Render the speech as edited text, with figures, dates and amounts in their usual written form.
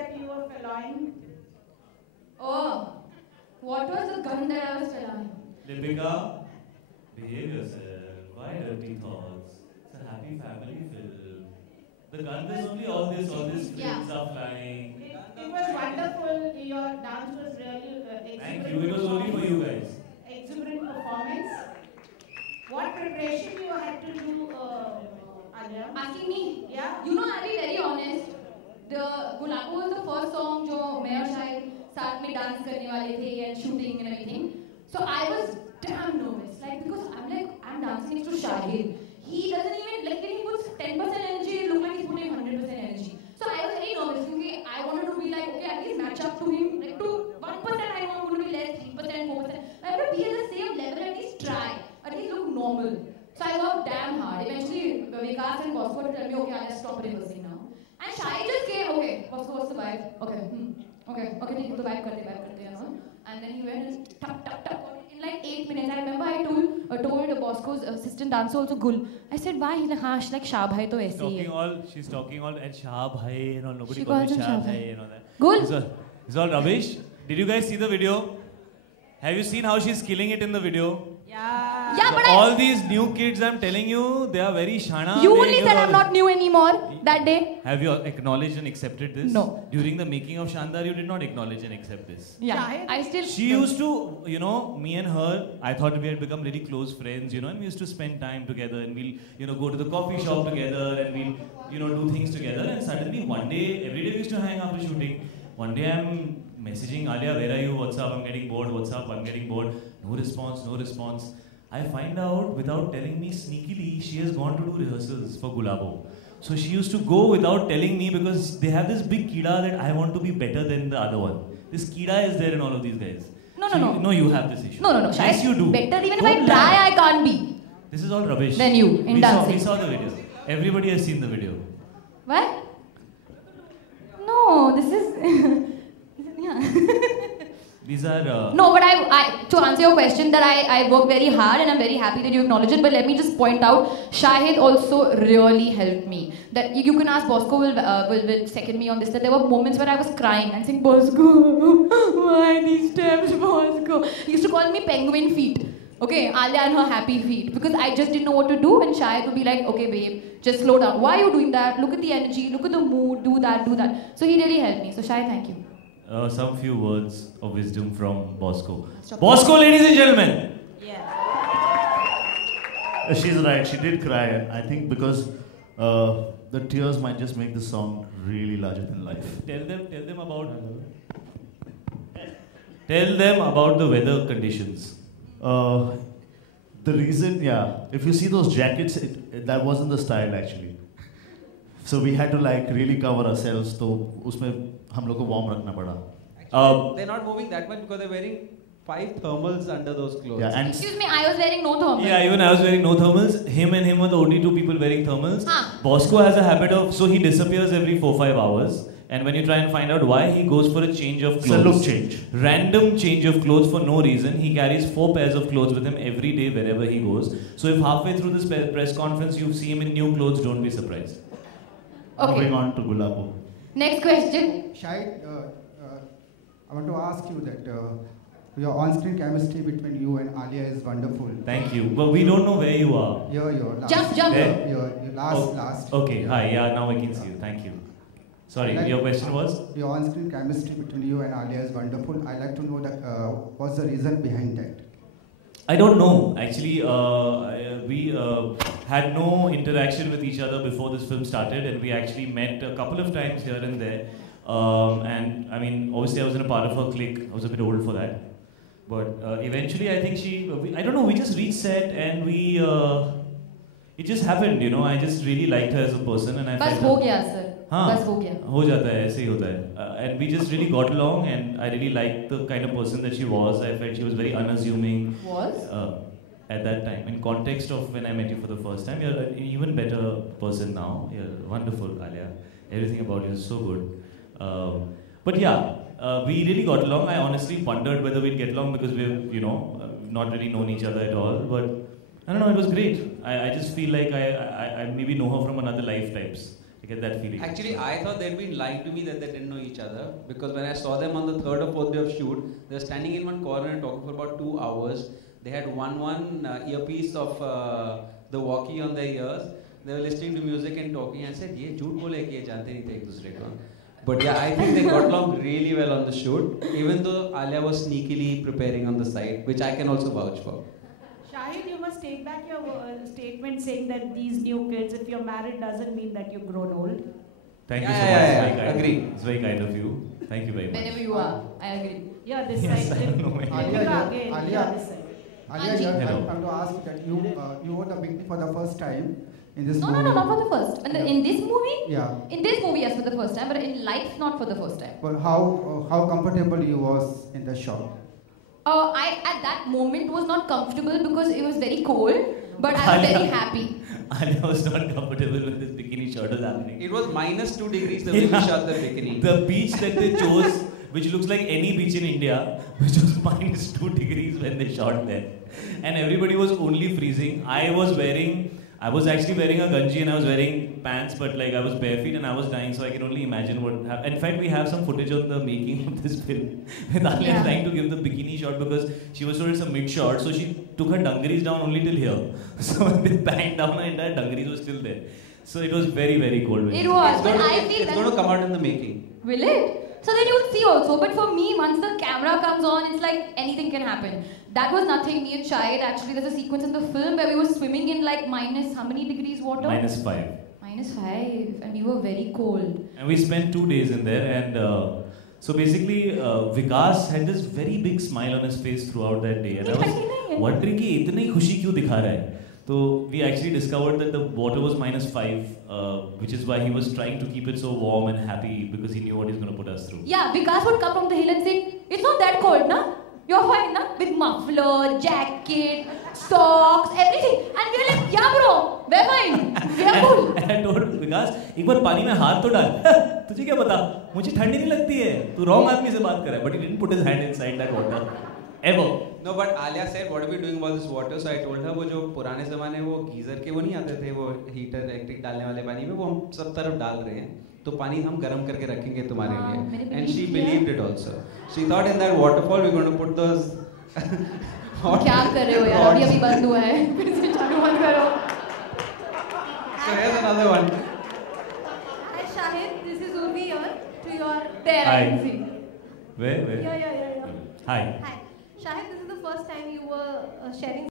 that you were following? Oh, what was the gun that I was following? Deepika, behave yourself. Why dirty thoughts? It's a happy family film. The gun is only all this Yeah. stuff flying. It was wonderful. Your dance was really exuberant. Thank you. It was only for you guys. Exuberant performance. What preparation you had to do, Alia? Asking me? Yeah. You know, I'll be very honest. The Gulabo was the first song जो मैं और शाहिद साथ में dance करने वाले थे and shooting and everything. So I was damn nervous, like because I'm dancing next to Shahid. He doesn't even like when he puts 10% energy, it looks like he's putting 100% energy. So I was very nervous because I wanted to be like, okay, at least match up to him. Like to 1% I know I'm going to be less, 3%, 4%. I have to be at the same level, at least try, at least look normal. So I worked damn hard. Eventually, Vikas and Bosco would tell me, okay, I'll stop rehearsing now. And Shahid just came, okay, what's the vibe? Okay, okay, take the vibe, karte, you know. And then he went and tap. In like 8 minutes, I remember I told Bosco's assistant dancer also Gul. I said, why? He's like, हाँ, she's like Shah bhai to aise hi hai. She's talking all, and Shah bhai, you know, nobody She calls me calls him Shah Shah bhai, bhai. you know that. Gul. It's all rubbish. Did you guys see the video? Have you seen how she's killing it in the video? Yeah, but all these new kids, I'm telling you, they are very shana. You only said I'm not new anymore that day. Have you acknowledged and accepted this? No. During the making of Shandar, you did not acknowledge and accept this. Yeah, I still. She used to, you know, me and her, I thought we had become really close friends, you know, and we used to spend time together and we'll, you know, go to the coffee shop together and we'll, you know, do things together. And suddenly one day, every day we used to hang after shooting. One day I'm messaging Alia, where are you? What's up? I'm getting bored. What's up? I'm getting bored. No response. I find out without telling me sneakily, she has gone to do rehearsals for Gulabo. So she used to go without telling me because they have this big kida that I want to be better than the other one. This kida is there in all of these guys. No, you have this issue. No. Yes, you do. Better even if I try, I can't be. This is all rubbish. Then you, in dancing. We saw the video. Everybody has seen the video. What? No, this is... yeah. These are... No, but I to answer your question, that I work very hard and I'm very happy that you acknowledge it. But let me just point out, Shahid also really helped me. That you can ask Bosco will second me on this. That there were moments where I was crying and saying, Bosco, why these steps, Bosco? He used to call me penguin feet. Okay, Alia and her happy feet. Because I just didn't know what to do, and Shahid would be like, okay babe, just slow down. Why are you doing that? Look at the energy, look at the mood, do that. So he really helped me. So Shahid, thank you. Some few words of wisdom from Bosco. Bosco, ladies and gentlemen! Yeah. She's right, she did cry. I think because the tears might just make the song really larger than life. Tell them about the weather conditions. The reason, if you see those jackets, that wasn't the style actually. So we had to like really cover ourselves, so उसमें हम लोग को warm रखना पड़ा. They're not moving that much because they're wearing 5 thermals under those clothes. Yeah, and excuse me, I was wearing no thermals. Yeah, even I was wearing no thermals. Him were the only two people wearing thermals. Bosco has a habit of, so he disappears every 4-5 hours. And when you try and find out why, he goes for a change of clothes. It's a look change. Random change of clothes for no reason. He carries 4 pairs of clothes with him every day wherever he goes. So if halfway through this press conference you see him in new clothes, don't be surprised. Okay. Moving on to Gulabo. Next question. Shahid, I want to ask you that your on-screen chemistry between you and Alia is wonderful. Thank you. But we don't know where you are. Your last. Jump. Your last. Okay, hi. Yeah, now I can see you. Thank you. Sorry, your question was? Your on-screen chemistry between you and Alia is wonderful. I'd like to know that what's the reason behind that? I don't know. Actually, we had no interaction with each other before this film started, and we actually met a couple of times here and there. And I mean, obviously I was in a part of her clique. I was a bit old for that. But eventually I think I don't know, we just reached set and it just happened, you know. I just really liked her as a person and I बस हो गया sir. बस हो गया. हो जाता है, ऐसे ही होता है. And we just really got along and I really liked the kind of person that she was. I felt she was very unassuming. Was? At that time. In context of when I met you for the first time, you're an even better person now. You're wonderful, Alia. Everything about you is so good. But yeah, we really got along. I honestly wondered whether we'd get along because we've, you know, not really known each other at all. But I don't know, it was great. I just feel like I maybe know her from another lifetimes. I get that feeling. Actually, I thought they'd been lying to me that they didn't know each other, because when I saw them on the third or fourth day of shoot, they were standing in one corner and talking for about 2 hours. They had one earpiece of the walkie on their ears. They were listening to music and talking. I said, "Ye jhoot bole ki ye jante nahi the ek dusre ko." But yeah, I think they got along really well on the shoot, even though Alia was sneakily preparing on the side, which I can also vouch for. Shahid, you must take back your statement saying that these new kids, if you're married, doesn't mean that you've grown old. Thank you so much. Yeah, Very kind. agree. It's very kind of you. Thank you very much. Whenever you are, I agree. Yeah, this Yes, side. I know. Alia, this side. Alia, Hello. I want to ask that you wore the bikini for the first time in this No, movie. not for the first. And in this movie? Yeah. In this movie, yes, for the first time, but in life, not for the first time. But how comfortable you was in the shot? I at that moment was not comfortable because it was very cold, but I was very happy. Alia was not comfortable when this bikini shot was happening. It was -2 degrees the way we shot the bikini. The beach that they chose, which looks like any beach in India, which was -2 degrees when they shot there. And everybody was only freezing. I was actually wearing a ganji and I was wearing pants, but like I was bare feet and I was dying, so I can only imagine what happened. In fact, we have some footage on the making of this film with Alia trying to give the bikini shot because she was told it's a mid shot, so she took her dungarees down only till here. So when they banged down, her entire dungarees were still there. So it was very, very cold. It was, but I feel It's going to come out in the making. Will it? So then you'll see also. But for me, once the camera comes on, it's like anything can happen. That was nothing. Me and Shahid, actually, there's a sequence in the film where we were swimming in like minus how many degrees water? -5. -5, and we were very cold. And we spent 2 days in there, and so basically, Vikas had this very big smile on his face throughout that day, and I was wondering कि इतनी खुशी क्यों दिखा रहा है? So we actually discovered that the water was -5, which is why he was trying to keep it so warm and happy because he knew what he's going to put us through. Yeah, Vikas would come from the hill and say, "It's not that cold, na? You're fine, na? With muffler, jacket, socks, everything." And we're like, "Yeah, bro, we're fine. We're cool." And I told Vikas, एक बार पानी में हाथ तो डाल. तुझे क्या पता? मुझे ठंडी नहीं लगती है. तू wrong आदमी से बात कर रहा है. But he didn't put his hand inside that water. Ever. No, but Alia said, "What are we doing about this water?" So I told her, वो जो पुराने ज़माने वो गीज़र के वो नहीं आते थे, वो हीटर इलेक्ट्रिक डालने वाले पानी में, वो हम सब तरफ डाल रहे हैं. तो पानी हम गर्म करके रखेंगे तुम्हारे लिए. And she believed it also. She thought in that waterfall we're going to put those. क्या कर रहे हो यार? अभी बंद हुआ है. फिर से चालू मत करो. So here's another one. Hi Shahid, this is Urvi here to your. There I can see. Where? Yeah. Hi. Hi. Shahid, this is the first time you were sharing